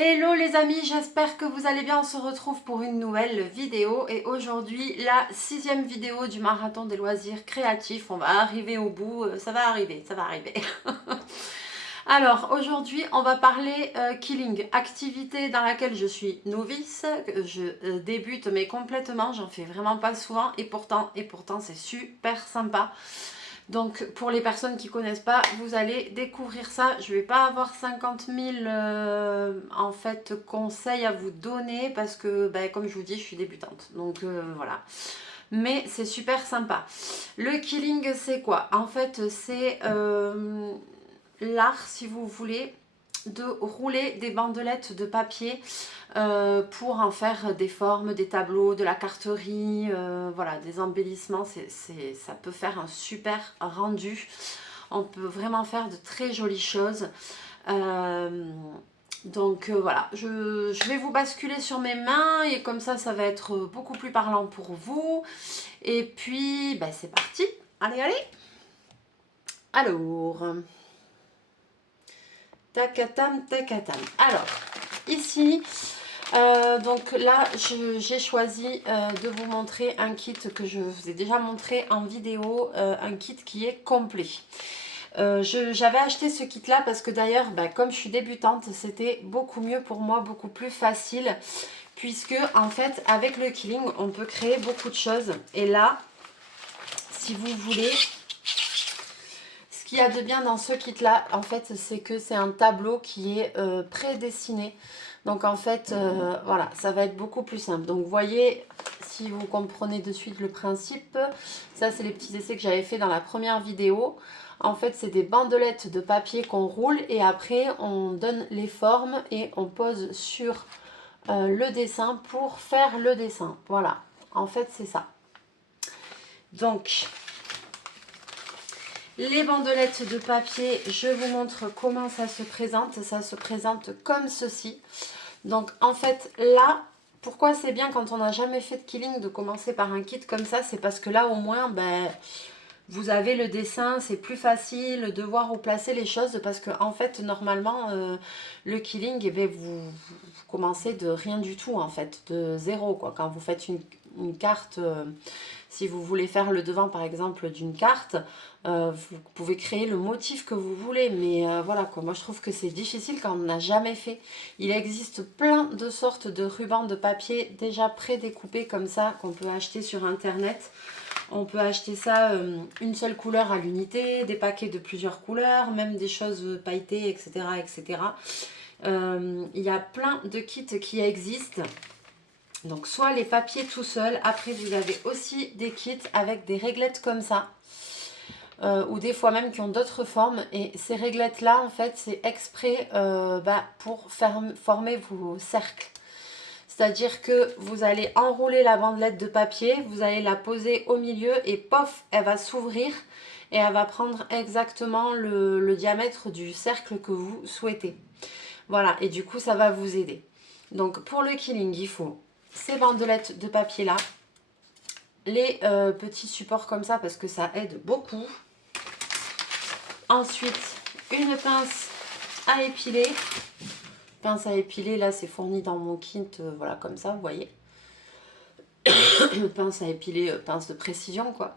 Hello les amis, j'espère que vous allez bien. On se retrouve pour une nouvelle vidéo et aujourd'hui la 6e vidéo du marathon des loisirs créatifs. On va arriver au bout, ça va arriver. Alors aujourd'hui on va parler killing, activité dans laquelle je suis novice, que je débute mais complètement, j'en fais vraiment pas souvent et pourtant c'est super sympa. Donc pour les personnes qui ne connaissent pas, vous allez découvrir ça. Je ne vais pas avoir 50 000 en fait, conseils à vous donner parce que comme je vous dis, je suis débutante. Donc voilà. Mais c'est super sympa. Le killing, c'est quoi? En fait, c'est l'art, si vous voulez, de rouler des bandelettes de papier pour en faire des formes, des tableaux, de la carterie, voilà, des embellissements. Ça peut faire un super rendu. On peut vraiment faire de très jolies choses. Donc voilà, je vais vous basculer sur mes mains et comme ça va être beaucoup plus parlant pour vous. Et puis, c'est parti. Allez, allez. Alors, tacatam, tacatam. Alors, ici, donc là, j'ai choisi de vous montrer un kit que je vous ai déjà montré en vidéo, un kit qui est complet. J'avais acheté ce kit là parce que d'ailleurs comme je suis débutante, c'était beaucoup mieux pour moi, beaucoup plus facile, puisque en fait avec le killing on peut créer beaucoup de choses. Et là, si vous voulez, ce qu'il y a de bien dans ce kit là en fait, c'est que c'est un tableau qui est prédessiné. Donc en fait voilà, ça va être beaucoup plus simple. Donc vous voyez, si vous comprenez de suite le principe, ça c'est les petits essais que j'avais fait dans la première vidéo. En fait, c'est des bandelettes de papier qu'on roule et après on donne les formes et on pose sur le dessin pour faire le dessin. Voilà, en fait c'est ça. Donc, les bandelettes de papier, je vous montre comment ça se présente. Ça se présente comme ceci. Donc en fait là, pourquoi c'est bien quand on n'a jamais fait de killing de commencer par un kit comme ça, c'est parce que là au moins vous avez le dessin, c'est plus facile de voir où placer les choses parce que en fait normalement le killing, vous commencez de rien du tout en fait, de zéro quoi. Quand vous faites une carte, si vous voulez faire le devant par exemple d'une carte, vous pouvez créer le motif que vous voulez, mais voilà quoi, moi je trouve que c'est difficile quand on n'a jamais fait. Il existe plein de sortes de rubans de papier déjà prédécoupés comme ça qu'on peut acheter sur internet. On peut acheter ça une seule couleur à l'unité, des paquets de plusieurs couleurs, même des choses pailletées, etc. etc. Il y a plein de kits qui existent. Donc soit les papiers tout seuls, après vous avez aussi des kits avec des réglettes comme ça. Ou des fois même qui ont d'autres formes. Et ces réglettes là en fait c'est exprès pour former vos cercles. C'est-à-dire que vous allez enrouler la bandelette de papier, vous allez la poser au milieu et pof, elle va s'ouvrir et elle va prendre exactement le diamètre du cercle que vous souhaitez. Voilà, et du coup ça va vous aider. Donc pour le killing, il faut ces bandelettes de papier là, les petits supports comme ça parce que ça aide beaucoup. Ensuite, une pince à épiler. Pince à épiler, là c'est fourni dans mon kit, voilà comme ça, vous voyez. Pince à épiler, pince de précision quoi.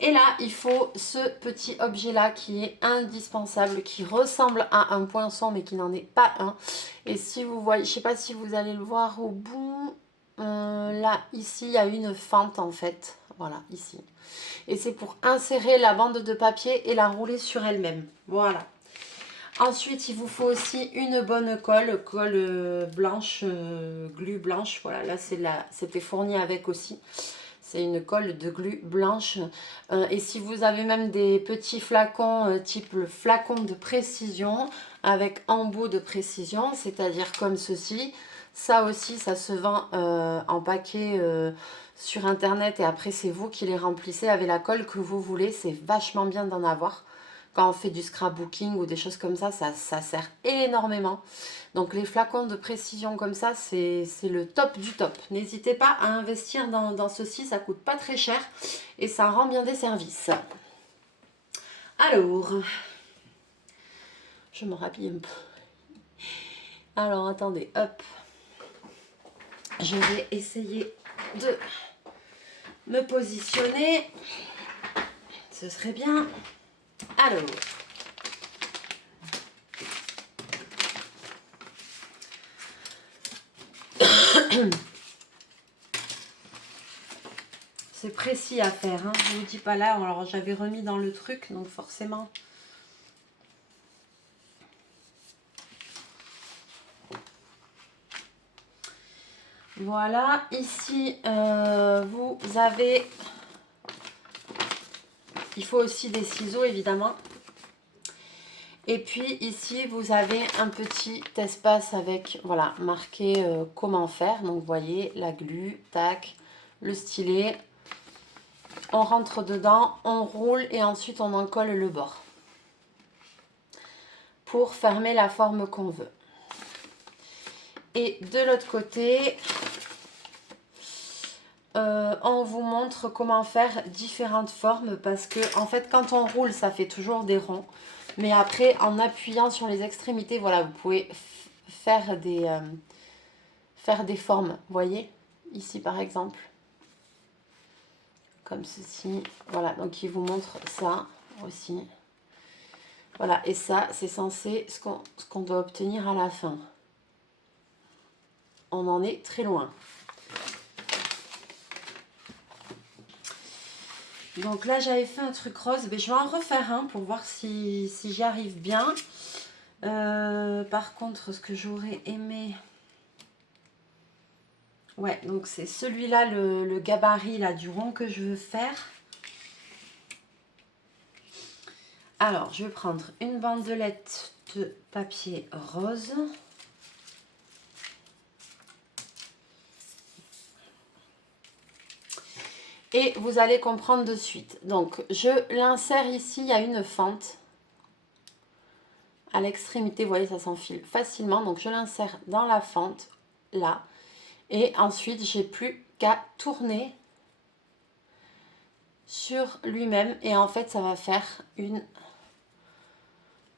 Et là, il faut ce petit objet-là qui est indispensable, qui ressemble à un poinçon mais qui n'en est pas un. Et si vous voyez, je ne sais pas si vous allez le voir au bout, là, ici, il y a une fente en fait. Voilà, ici. Et c'est pour insérer la bande de papier et la rouler sur elle-même. Voilà. Ensuite, il vous faut aussi une bonne colle, blanche, glu blanche. Voilà, là, c'était fourni avec aussi. C'est une colle de glu blanche. Et si vous avez même des petits flacons, type le flacon de précision, avec embout de précision, c'est-à-dire comme ceci, ça aussi, ça se vend en paquet sur internet et après, c'est vous qui les remplissez avec la colle que vous voulez. C'est vachement bien d'en avoir. Quand on fait du scrapbooking ou des choses comme ça, ça sert énormément. Donc les flacons de précision comme ça, c'est le top du top. N'hésitez pas à investir dans ceci, ça coûte pas très cher et ça rend bien des services. Alors, je me rhabille un peu. Alors, attendez, hop. Je vais essayer de me positionner. Ce serait bien. Alors. C'est précis à faire, hein. Je ne vous dis pas là. Alors, j'avais remis dans le truc, donc forcément... Voilà, ici, vous avez... Il faut aussi des ciseaux, évidemment. Et puis, ici, vous avez un petit espace avec, voilà, marqué comment faire. Donc, vous voyez, la glu, tac, le stylet. On rentre dedans, on roule et ensuite, on en colle le bord. Pour fermer la forme qu'on veut. Et de l'autre côté... on vous montre comment faire différentes formes parce que en fait quand on roule ça fait toujours des ronds, mais après en appuyant sur les extrémités, voilà, vous pouvez faire des formes, vous voyez ici par exemple comme ceci, voilà, donc il vous montre ça aussi, voilà, et ça c'est censé ce qu'on doit obtenir à la fin. On en est très loin. Donc là, j'avais fait un truc rose. Mais je vais en refaire un pour voir si j'y arrive bien. Par contre, ce que j'aurais aimé... Ouais, donc c'est celui-là, le gabarit là, du rond que je veux faire. Alors, je vais prendre une bandelette de papier rose. Et vous allez comprendre de suite. Donc, je l'insère ici, il y a une fente. À l'extrémité, vous voyez, ça s'enfile facilement. Donc, je l'insère dans la fente, là. Et ensuite, j'ai plus qu'à tourner sur lui-même. Et en fait, ça va faire une...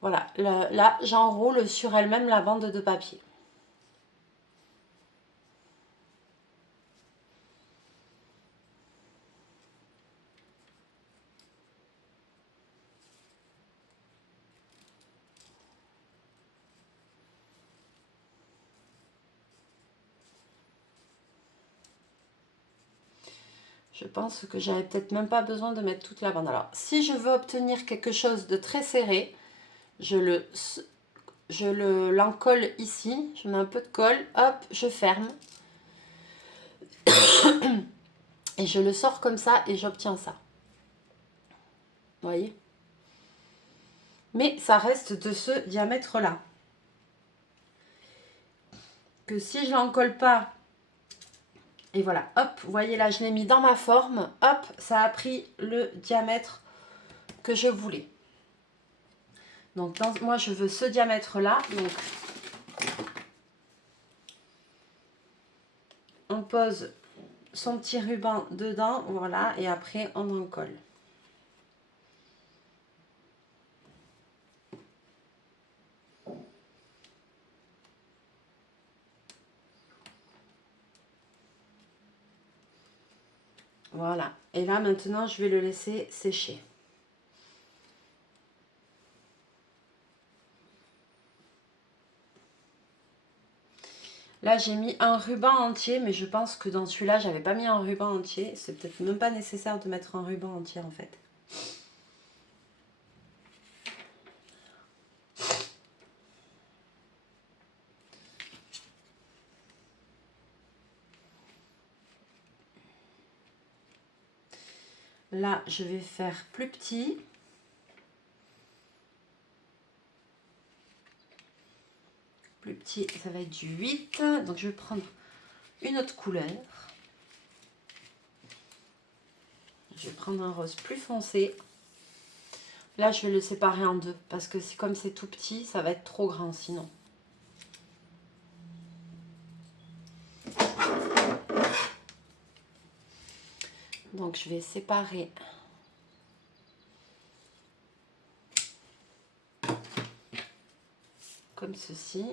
Voilà, là, j'enroule sur elle-même la bande de papier. Je pense que j'avais peut-être même pas besoin de mettre toute la bande. Alors, si je veux obtenir quelque chose de très serré, je l'encolle ici. Je mets un peu de colle. Hop, je ferme. Et je le sors comme ça et j'obtiens ça. Vous voyez? Mais ça reste de ce diamètre-là. Que si je l'encolle pas... Et voilà, hop, vous voyez là, je l'ai mis dans ma forme. Hop, ça a pris le diamètre que je voulais. Donc, moi, je veux ce diamètre-là. Donc, on pose son petit ruban dedans, voilà, et après, on en colle. Voilà. Et là, maintenant, je vais le laisser sécher. Là, j'ai mis un ruban entier, mais je pense que dans celui-là, j'avais pas mis un ruban entier. C'est peut-être même pas nécessaire de mettre un ruban entier, en fait. Là, je vais faire plus petit. Plus petit, ça va être du 8. Donc, je vais prendre une autre couleur. Je vais prendre un rose plus foncé. Là, je vais le séparer en deux parce que comme c'est tout petit, ça va être trop grand sinon. Donc, je vais séparer comme ceci.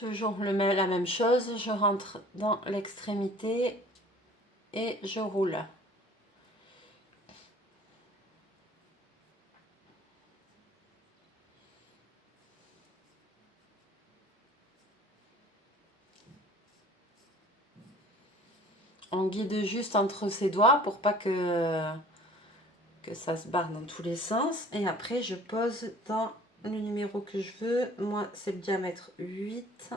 Toujours la même chose, je rentre dans l'extrémité et je roule. On guide juste entre ses doigts pour pas que ça se barre dans tous les sens. Et après, je pose dans le numéro que je veux. Moi, c'est le diamètre 8.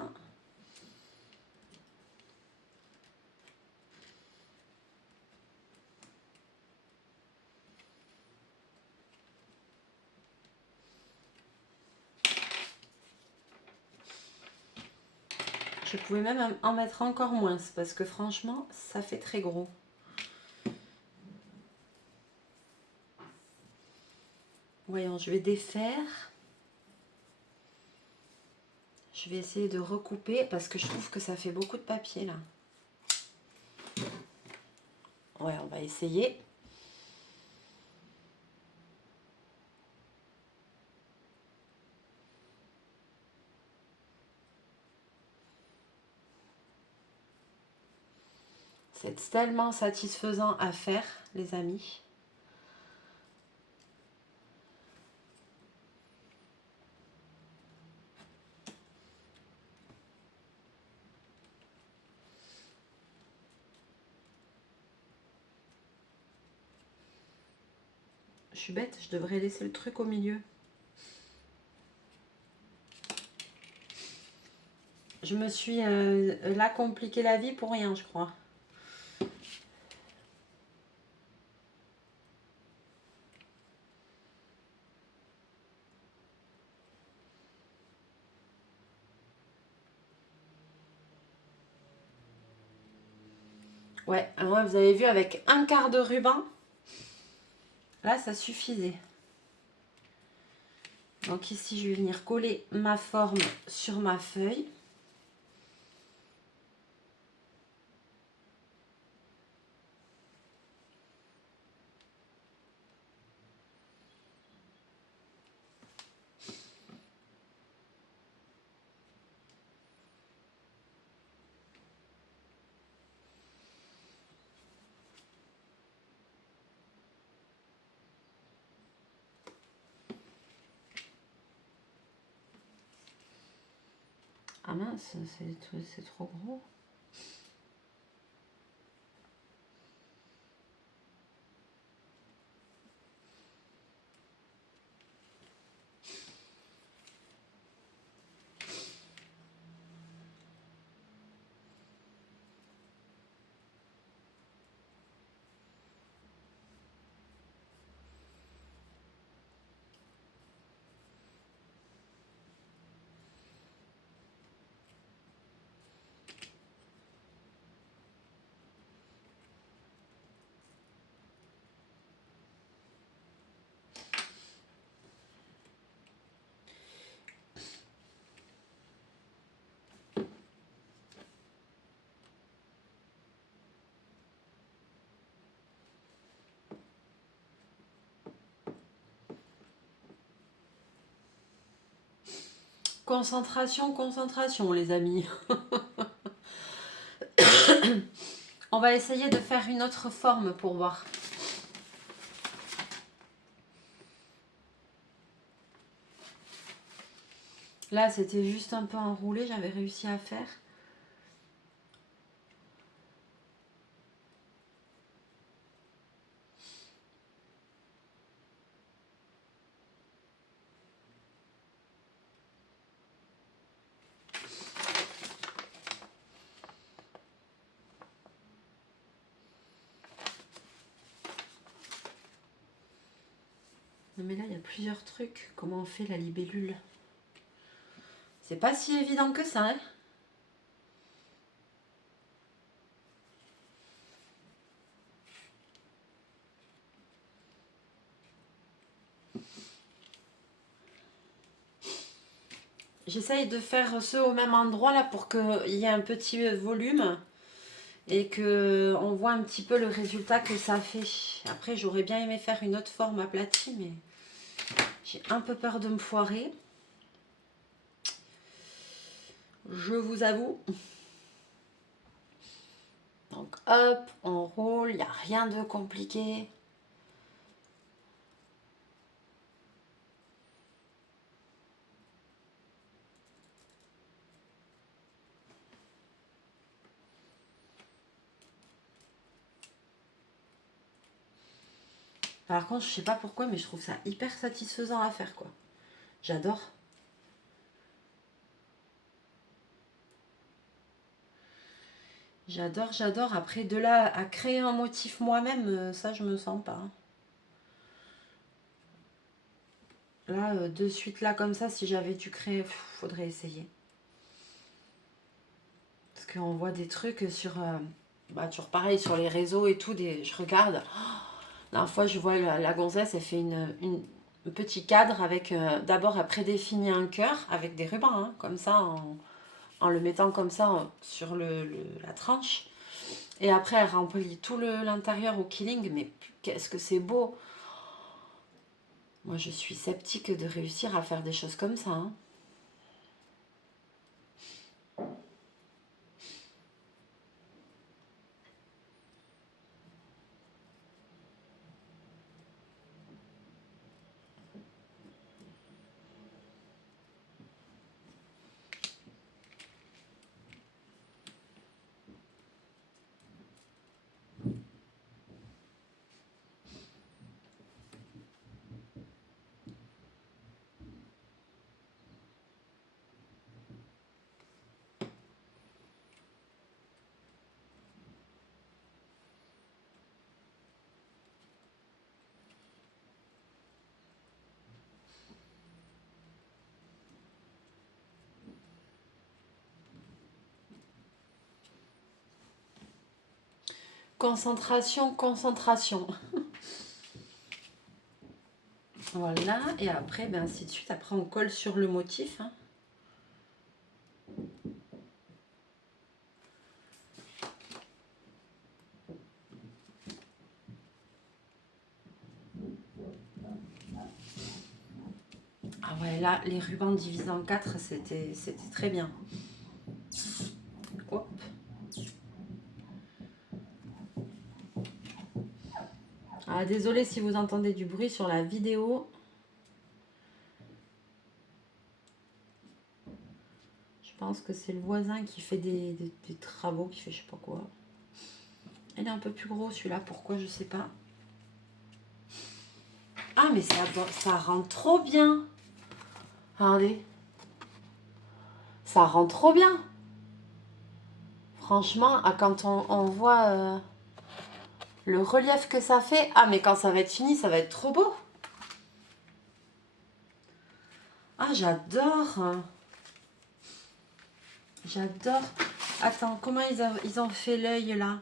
Je pouvais même en mettre encore moins parce que franchement, ça fait très gros. Voyons, je vais défaire. Je vais essayer de recouper parce que je trouve que ça fait beaucoup de papier là. Ouais, on va essayer. C'est tellement satisfaisant à faire, les amis. Je suis bête, je devrais laisser le truc au milieu. Je me suis là compliqué la vie pour rien, je crois. Ouais, moi, vous avez vu avec un quart de ruban, là ça suffisait. Donc ici je vais venir coller ma forme sur ma feuille. Ah mince, c'est trop gros. Concentration, concentration les amis. On va essayer de faire une autre forme pour voir. Là, c'était juste un peu enroulé, j'avais réussi à faire. Non mais là, il y a plusieurs trucs. Comment on fait la libellule? C'est pas si évident que ça, hein? J'essaye de faire ceux au même endroit là pour qu'il y ait un petit volume et que on voit un petit peu le résultat que ça fait. Après, j'aurais bien aimé faire une autre forme aplatie, mais j'ai un peu peur de me foirer. je vous avoue. Donc hop, on roule, il n'y a rien de compliqué. Par contre, je sais pas pourquoi, mais je trouve ça hyper satisfaisant à faire, quoi. J'adore. J'adore, j'adore. Après, de là à créer un motif moi-même, ça, je me sens pas. Là, de suite, là, comme ça, si j'avais dû créer, faudrait essayer. Parce qu'on voit des trucs sur... toujours pareil, sur les réseaux et tout, je regarde. La dernière fois, je vois la gonzesse, elle fait un petit cadre avec... D'abord, elle prédéfinit un cœur avec des rubans, hein, comme ça, en le mettant comme ça sur la tranche. Et après, elle remplit tout l'intérieur au killing. Mais qu'est-ce que c'est beau! Moi, je suis sceptique de réussir à faire des choses comme ça. Hein. Concentration, concentration. Voilà, et après, ben, ainsi de suite. Après, on colle sur le motif. Hein. Ah ouais, là, les rubans divisés en 4, c'était très bien. Hop. Ah, désolée si vous entendez du bruit sur la vidéo. Je pense que c'est le voisin qui fait des travaux, qui fait je sais pas quoi. Il est un peu plus gros celui-là, pourquoi je sais pas. Ah mais ça rend trop bien. Regardez. Ça rend trop bien. Franchement, quand on voit le relief que ça fait. Ah mais quand ça va être fini, ça va être trop beau. Ah j'adore. J'adore. Attends, comment ils ont fait l'œil là?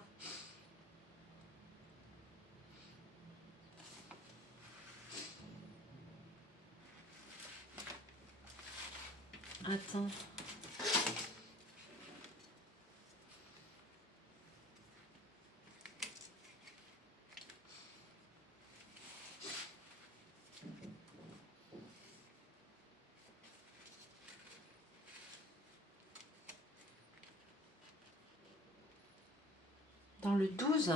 Attends. Dans le 12.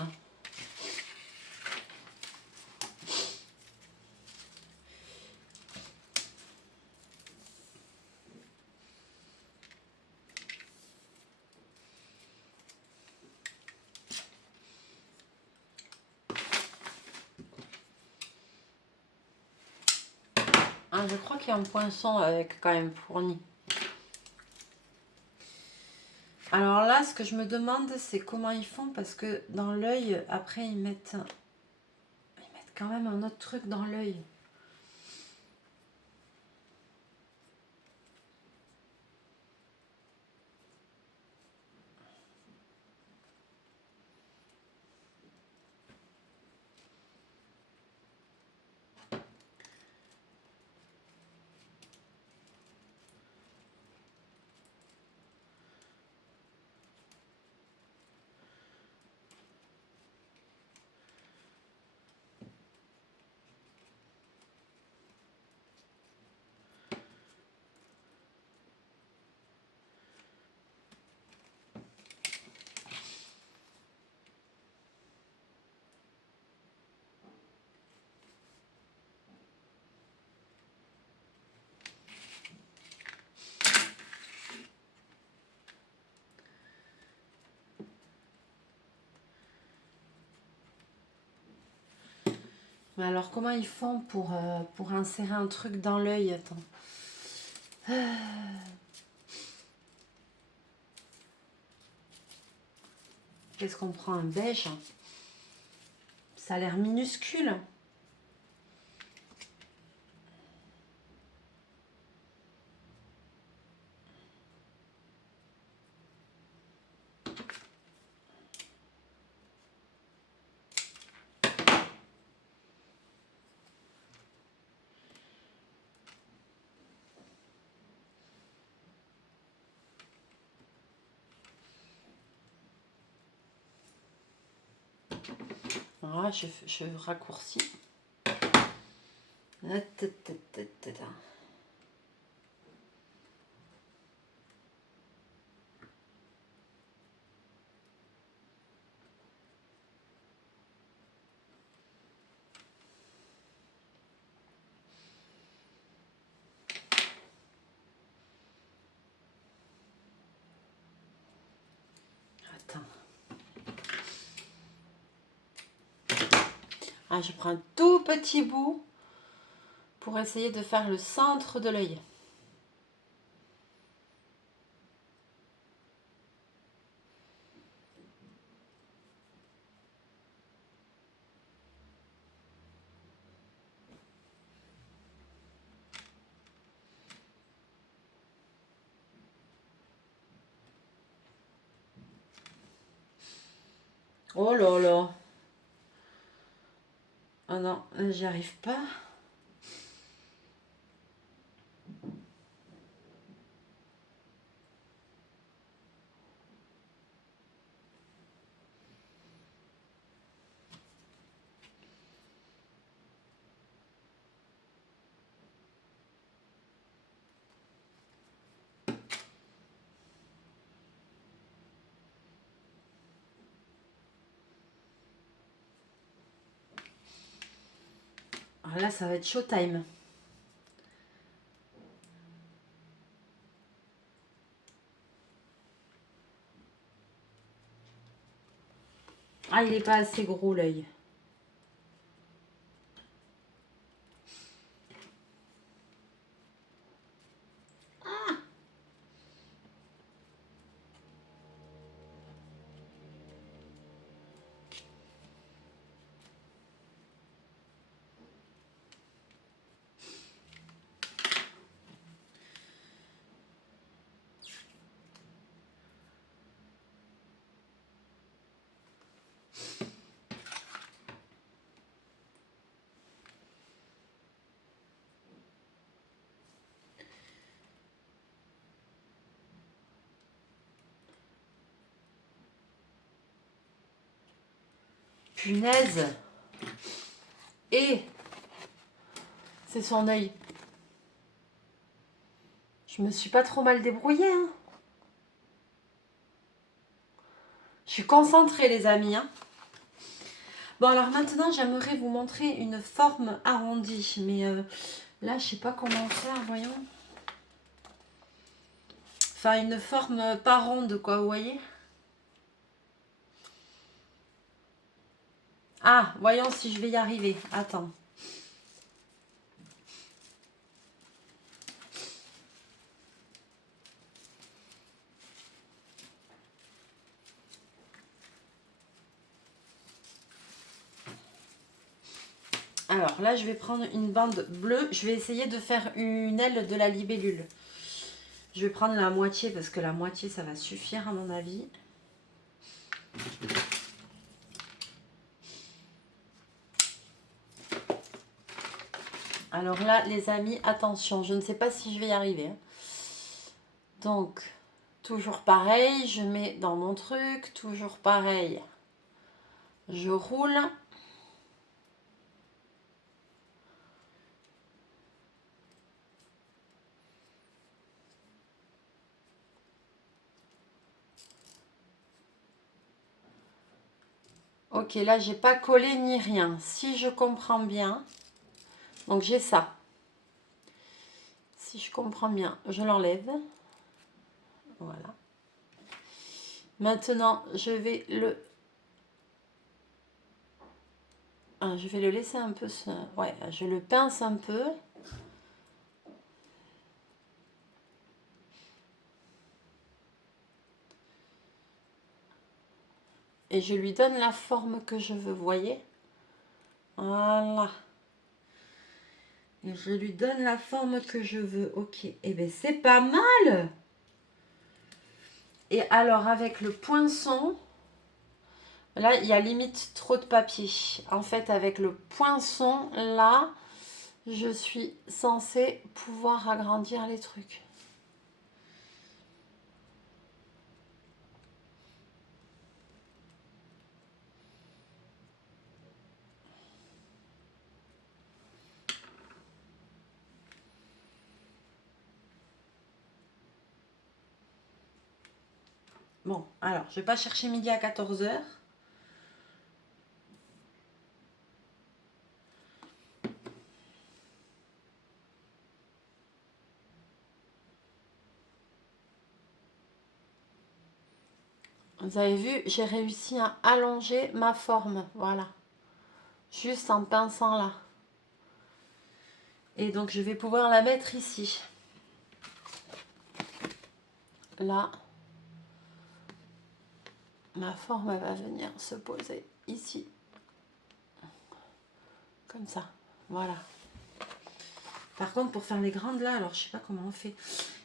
Ah, je crois qu'il y a un poinçon avec quand même fourni. Alors là, ce que je me demande, c'est comment ils font, parce que dans l'œil, après, ils mettent quand même un autre truc dans l'œil. Mais alors, comment ils font pour insérer un truc dans l'œil? Attends. Qu'est-ce qu'on prend? Un beige? Ça a l'air minuscule. Voilà, je raccourcis. Attends. Ah, je prends un tout petit bout pour essayer de faire le centre de l'œil. Oh là là. Ah non, j'y arrive pas. Ah, là, ça va être showtime. Ah, il est pas assez gros l'œil. Punaise. Et c'est son œil. Je me suis pas trop mal débrouillée, hein. Je suis concentrée, les amis, hein. Bon, alors maintenant, j'aimerais vous montrer une forme arrondie. Mais là, je sais pas comment faire, voyons. Enfin, une forme pas ronde, quoi, vous voyez? Ah, voyons si je vais y arriver. Attends. Alors là, je vais prendre une bande bleue. Je vais essayer de faire une aile de la libellule. Je vais prendre la moitié parce que la moitié, ça va suffire à mon avis. Alors là, les amis, attention, je ne sais pas si je vais y arriver, hein. Donc, toujours pareil, je mets dans mon truc, toujours pareil. Je roule. Ok, là, j'ai pas collé ni rien. Si je comprends bien, donc j'ai ça. Si je comprends bien, je l'enlève. Voilà. Maintenant, je vais le Je vais le laisser un peu... Ouais, je le pince un peu. Et je lui donne la forme que je veux, vous voyez? Voilà. Et je lui donne la forme que je veux. Ok. Eh bien, c'est pas mal. Et alors, avec le poinçon, là, il y a limite trop de papier. En fait, avec le poinçon, là, je suis censée pouvoir agrandir les trucs. Bon, alors, je vais pas chercher midi à 14h. Vous avez vu, j'ai réussi à allonger ma forme. Voilà. Juste en pinçant là. Et donc, je vais pouvoir la mettre ici. Là. Ma forme elle va venir se poser ici. Comme ça. Voilà. Par contre, pour faire les grandes là, alors je sais pas comment on fait.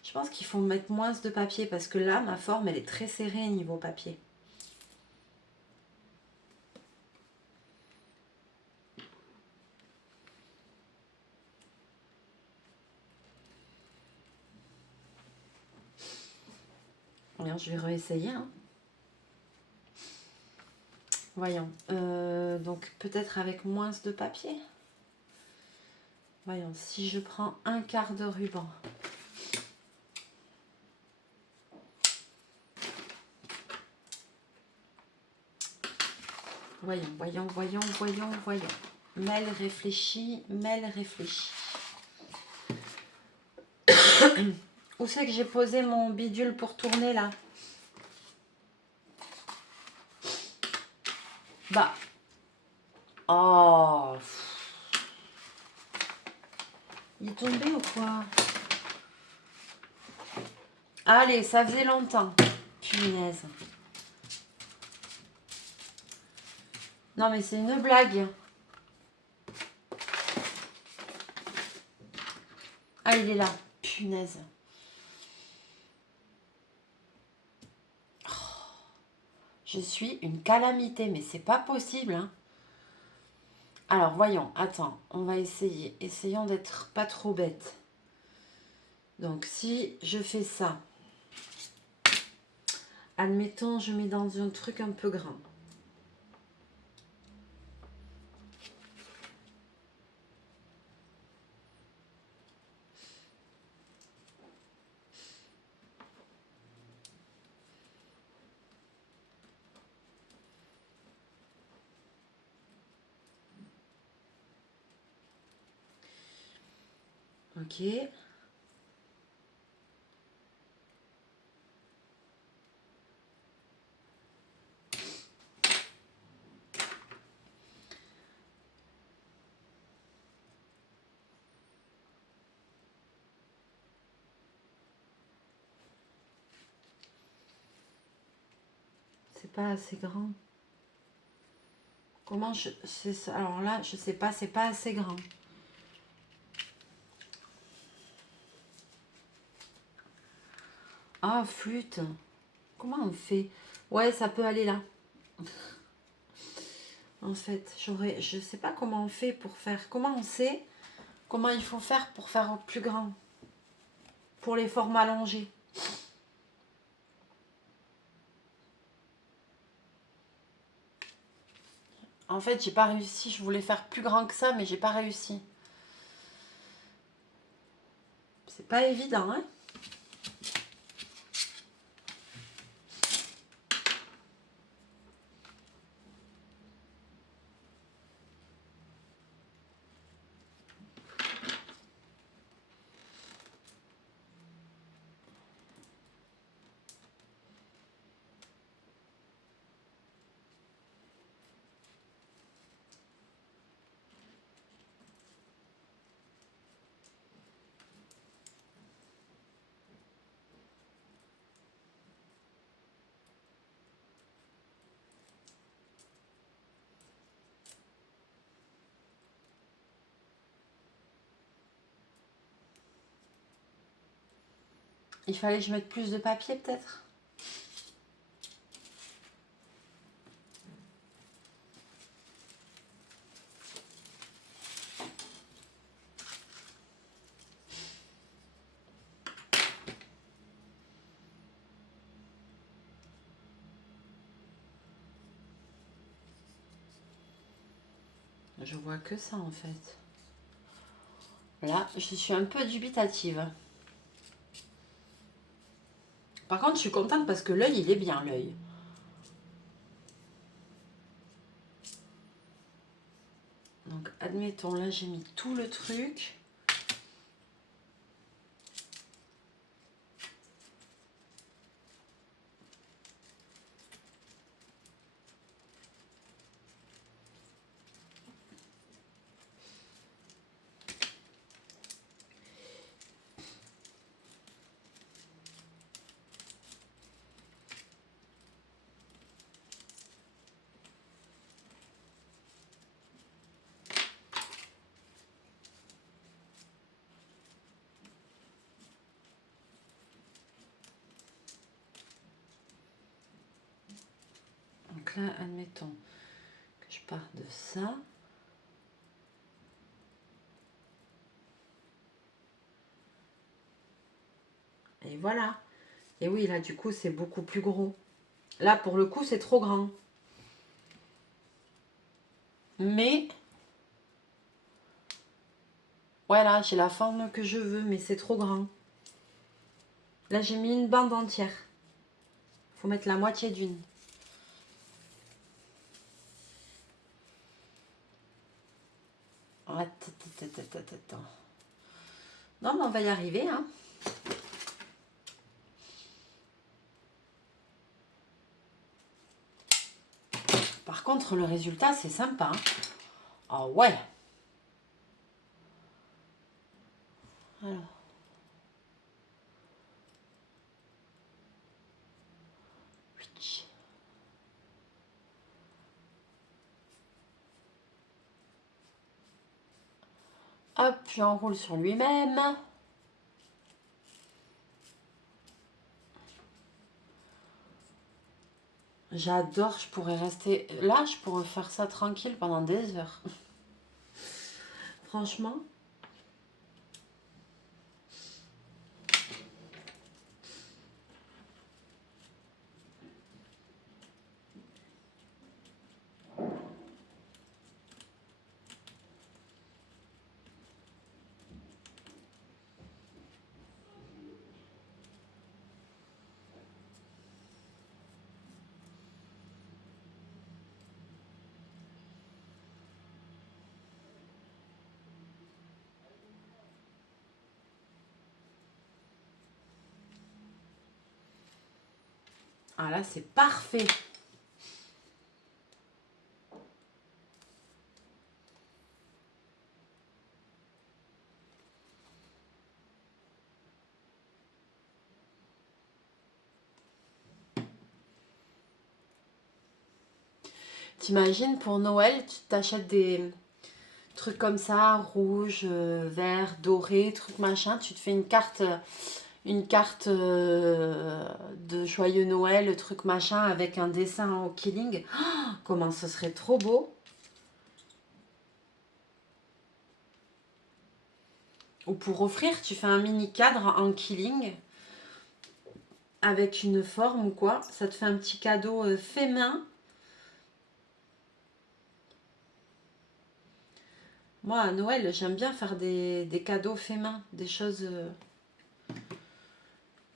Je pense qu'il faut mettre moins de papier parce que là, ma forme, elle est très serrée niveau papier. Alors, je vais réessayer. Hein. Voyons. Donc, peut-être avec moins de papier. Voyons, si je prends un quart de ruban. Voyons. Mêle réfléchit. Où c'est que j'ai posé mon bidule pour tourner là? Bah. Oh. Il est tombé ou quoi? Allez, ça faisait longtemps. Punaise. Non mais c'est une blague. Ah, il est là. Punaise. Oh, je suis une calamité, mais c'est pas possible. Hein. Alors, voyons. Attends, on va essayer. Essayons d'être pas trop bête. Donc, si je fais ça, admettons, je mets dans un truc un peu grand. Ok. C'est pas assez grand. Comment je... c'est ça. Alors là, je sais pas, c'est pas assez grand. Ah, flûte. Comment on fait? Ouais, ça peut aller là. En fait, je sais pas comment on fait pour faire. Comment on sait comment il faut faire pour faire plus grand? Pour les formes allongées. En fait, j'ai pas réussi. Je voulais faire plus grand que ça, mais j'ai pas réussi. C'est pas évident, hein? Il fallait que je mette plus de papier peut-être. Je vois que ça en fait. Là, je suis un peu dubitative. Par contre, je suis contente parce que l'œil, il est bien, l'œil. Donc, admettons, là, j'ai mis tout le truc. Donc là, admettons que je pars de ça. Et voilà. Et oui, là, du coup, c'est beaucoup plus gros. Là, pour le coup, c'est trop grand. Mais, voilà, j'ai la forme que je veux, mais c'est trop grand. Là, j'ai mis une bande entière. Faut mettre la moitié d'une. Attends. Non, mais on va y arriver, hein. Par contre, le résultat, c'est sympa. Ah ouais. Alors. Hop, j'enroule sur lui-même. J'adore, je pourrais rester là, je pourrais faire ça tranquille pendant des heures. Franchement. Ah là, c'est parfait. T'imagines, pour Noël, tu t'achètes des trucs comme ça, rouge, vert, doré, truc machin. Tu te fais une carte de joyeux Noël, truc machin, avec un dessin au killing. Oh, comment ce serait trop beau. Ou pour offrir, tu fais un mini cadre en killing avec une forme ou quoi. Ça te fait un petit cadeau fait main. Moi, à Noël, j'aime bien faire des cadeaux faits main, des choses.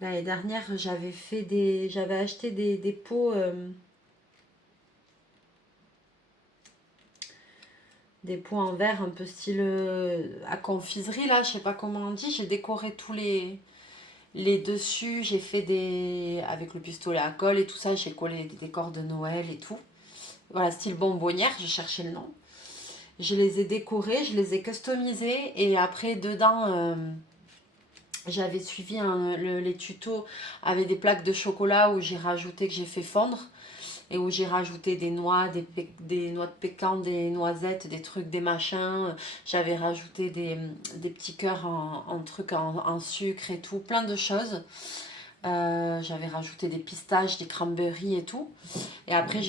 L'année dernière, j'avais acheté des pots, en verre un peu style à confiserie là, je sais pas comment on dit. J'ai décoré tous les dessus. J'ai fait avec le pistolet à colle et tout ça. J'ai collé des décors de Noël et tout. Voilà, style bonbonnière. Je cherchais le nom. Je les ai décorés, je les ai customisés et après dedans. J'avais suivi les tutos avec des plaques de chocolat où j'ai rajouté, que j'ai fait fondre. et où j'ai rajouté des noix, des noix de pécan, des noisettes, des trucs, des machins. J'avais rajouté des petits cœurs en sucre et tout, plein de choses. J'avais rajouté des pistaches, des cranberries et tout. Et après,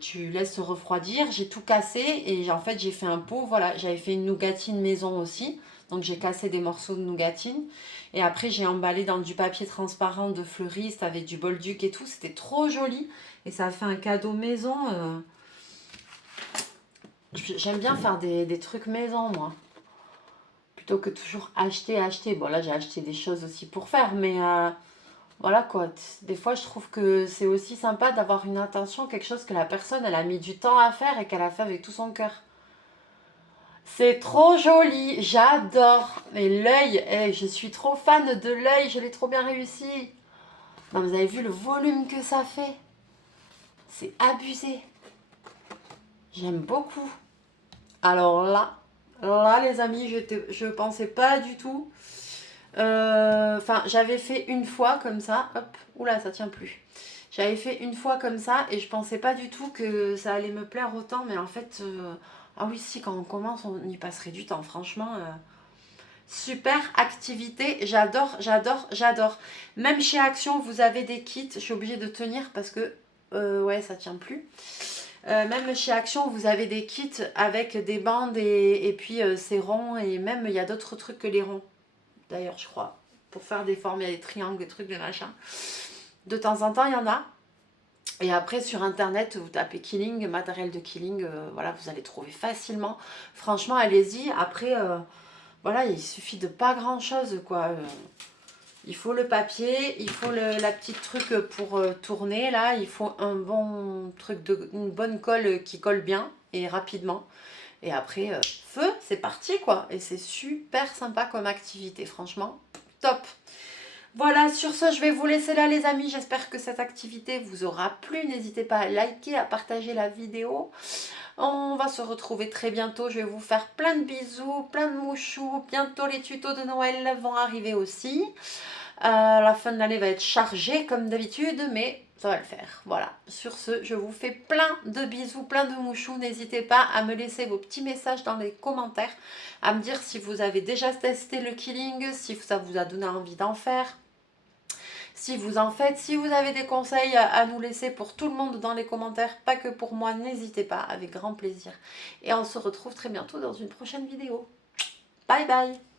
tu laisses refroidir. J'ai tout cassé et en fait, j'ai fait un pot. Voilà, j'avais fait une nougatine maison aussi. Donc, j'ai cassé des morceaux de nougatine. Et après, j'ai emballé dans du papier transparent de fleuriste avec du bolduc et tout. C'était trop joli. Et ça a fait un cadeau maison. J'aime bien faire des trucs maison, moi. Plutôt que toujours acheter. Bon, là, j'ai acheté des choses aussi pour faire, mais voilà quoi. Des fois, je trouve que c'est aussi sympa d'avoir une intention, quelque chose que la personne, elle a mis du temps à faire et qu'elle a fait avec tout son cœur. C'est trop joli, j'adore. Et l'œil, je suis trop fan de l'œil, je l'ai trop bien réussi. Non, vous avez vu le volume que ça fait? C'est abusé. J'aime beaucoup. Alors là les amis, je pensais pas du tout. Enfin, j'avais fait une fois comme ça. Hop, oula, ça tient plus. J'avais fait une fois comme ça et je pensais pas du tout que ça allait me plaire autant. Mais en fait, ah oui, si, quand on commence, on y passerait du temps. Franchement, super activité. J'adore. Même chez Action, vous avez des kits. Je suis obligée de tenir parce que, ouais, ça tient plus. Même chez Action, vous avez des kits avec des bandes et puis c'est rond. Et même, il y a d'autres trucs que les ronds. D'ailleurs, je crois. Pour faire des formes, il y a des triangles, des trucs, des machins. De temps en temps, il y en a. Et après, sur Internet, vous tapez Killing, matériel de Killing. Voilà, vous allez trouver facilement. Franchement, allez-y. Après, voilà, il suffit de pas grand-chose, quoi. Il faut le papier, il faut la petite truc pour tourner, là. Il faut un bon truc, une bonne colle qui colle bien et rapidement. Et après, feu, c'est parti quoi. Et c'est super sympa comme activité, franchement, top. Voilà, sur ce, je vais vous laisser là les amis. J'espère que cette activité vous aura plu. N'hésitez pas à liker, à partager la vidéo. On va se retrouver très bientôt. Je vais vous faire plein de bisous, plein de mouchous. Bientôt les tutos de Noël vont arriver aussi. La fin de l'année va être chargée comme d'habitude, mais ça va le faire. Voilà, sur ce, je vous fais plein de bisous, plein de mouchous. N'hésitez pas à me laisser vos petits messages dans les commentaires, à me dire si vous avez déjà testé le Killing, si ça vous a donné envie d'en faire. Si vous en faites, si vous avez des conseils à nous laisser pour tout le monde dans les commentaires, pas que pour moi, n'hésitez pas, avec grand plaisir. Et on se retrouve très bientôt dans une prochaine vidéo. Bye bye!